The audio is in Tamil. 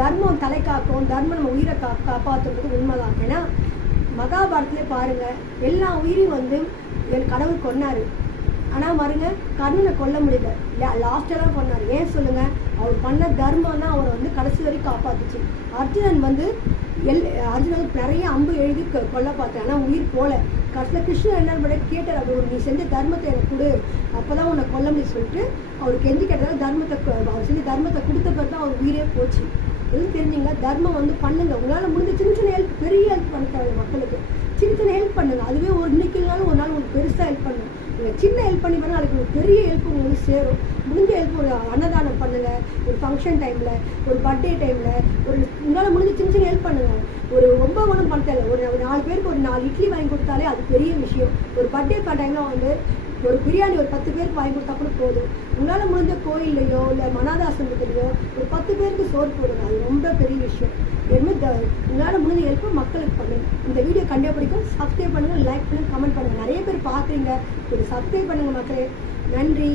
தர்மம் தலை காக்கும், தர்மம் நம்ம உயிரை காப்பாற்றுறது உண்மைதான். ஏன்னா மகாபாரதத்திலே பாருங்க, எல்லா உயிரையும் வந்து என் கடவுள் கொன்னாரு. ஆனால் பாருங்க கர்ணனை கொல்ல முடியல, லாஸ்டெல்லாம் கொன்னார். ஏன் சொல்லுங்க? அவர் பண்ண தர்மம் தான் அவரை வந்து கடைசி வரைக்கும் காப்பாத்துச்சு. அர்ஜுனன் வந்து அர்ஜுனன் நிறைய அம்பு எழுதி கொல்ல பார்த்தேன், ஆனால் உயிர் போல. கடைசியில் கிருஷ்ணன் என்ன பண்ண கேட்டார், அப்படி நீ செஞ்ச தர்மத்தை எனக்கு கொடு, அப்போதான் உன்னை கொல்ல முடியும் சொல்லிட்டு அவருக்கு எந்த கேட்டதால் தர்மத்தை அவர் செஞ்சு தர்மத்தை கொடுத்த பிறகு தான் அவர் உயிரே போச்சு. எதுவும் தெரிஞ்சுங்களா? தர்மம் வந்து பண்ணுங்க. உங்களால் முடிஞ்ச சின்ன சின்ன ஹெல்ப், பெரிய ஹெல்ப் பண்ண தேவை மக்களுக்கு. சின்ன சின்ன ஹெல்ப் பண்ணுங்க. அதுவே ஒரு இன்னைக்கு இல்லைனாலும் ஒரு நாள் உங்களுக்கு பெருசாக ஹெல்ப் பண்ணுங்க. நீங்கள் சின்ன ஹெல்ப் பண்ணி பண்ணால் அதுக்கு ஒரு பெரிய ஹெல்ப் உங்களுக்கு சேரும். முடிஞ்ச ஹெல்ப், ஒரு அன்னதானம் பண்ணுங்க, ஒரு ஃபங்க்ஷன் டைமில், ஒரு பர்த்டே டைமில், ஒரு உங்களால் முடிஞ்ச சின்ன சின்ன ஹெல்ப் பண்ணுங்க. ஒரு ரொம்ப ஒன்றும் பண்ண தேவை. ஒரு 4 பேருக்கு ஒரு 4 இட்லி வாங்கி கொடுத்தாலே அது பெரிய விஷயம். ஒரு பர்த்டே டைமில் வந்து ஒரு பிரியாணி ஒரு 10 பேருக்கு வாங்கி கொடுத்தா கூட போதும். உங்களால் முடிஞ்ச கோயில்லையோ இல்லை மனாதாசிரமத்திலையோ ஒரு 10 பேருக்கு சோறு போடுங்க, அது ரொம்ப பெரிய விஷயம். எதுவுமே உங்களால் முடிஞ்ச ஹெல்ப்பு மக்களுக்கு பண்ணுங்க. இந்த வீடியோ கண்டிப்பாக பிடிக்கும். சப்ஸ்கிரைப் பண்ணுங்கள், லைக் பண்ணுங்கள், கமெண்ட் பண்ணுங்கள். நிறைய பேர் பார்க்குறீங்க, ஒரு சப்ஸ்கிரைப் பண்ணுங்கள் மக்களே. நன்றி.